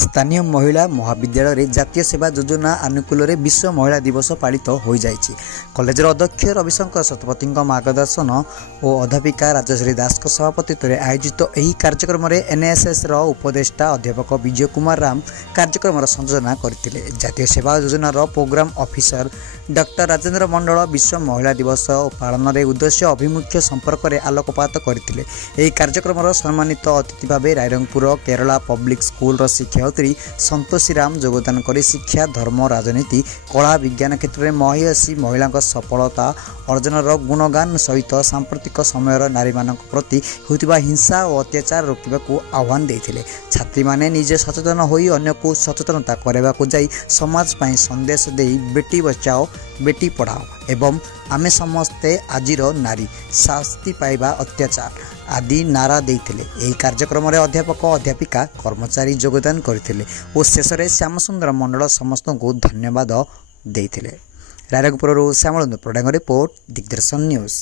स्थानीय महिला महाविद्यालय जातीय सेवा योजना अनुकूल विश्व महिला दिवस पालित हो जाइछि। कॉलेजर अध्यक्ष रविशंकर शतपथी मार्गदर्शन और अध्यापिका राजश्री दास सभापतित्व आयोजित यह कार्यक्रम में एनएसएस उपदेष्टा अध्यापक विजय कुमार राम कार्यक्रम संयोजना करते। जातीय सेवा योजनार प्रोग्राम ऑफिसर डॉक्टर राजेंद्र मंडल विश्व महिला दिवस पालन में उद्देश्य अभिमुख्य संपर्क में आलोकपात करते। यह कार्यक्रम सम्मानित अतिथि भाव रायरंगपुर केरला पब्लिक स्कूल शिक्षायत्री संतोषी राम योगदान कर शिक्षा धर्म राजनीति कला विज्ञान क्षेत्र में महिषी महिला सफलता अर्जनर गुणगान सहित सांप्रतिक समय नारी मान प्रति होता हिंसा और अत्याचार रोकने आह्वान देते। छात्री माने निजे सचेतन होई अन्य को सचेतनता करने को जाई समाज पाई संदेश दे बेटी बचाओ बेटी पढ़ाओ एवं आमे समस्ते आजिर नारी शास्ति पाइबा अत्याचार आदि नारा देते। यह कार्यक्रम में अध्यापक अध्यापिका कर्मचारी योगदान करते और शेष में श्यामसुंदर मंडल समस्त को धन्यवाद देते। रायरंगपुर श्यामल प्रधान रिपोर्ट दिग्दर्शन न्यूज।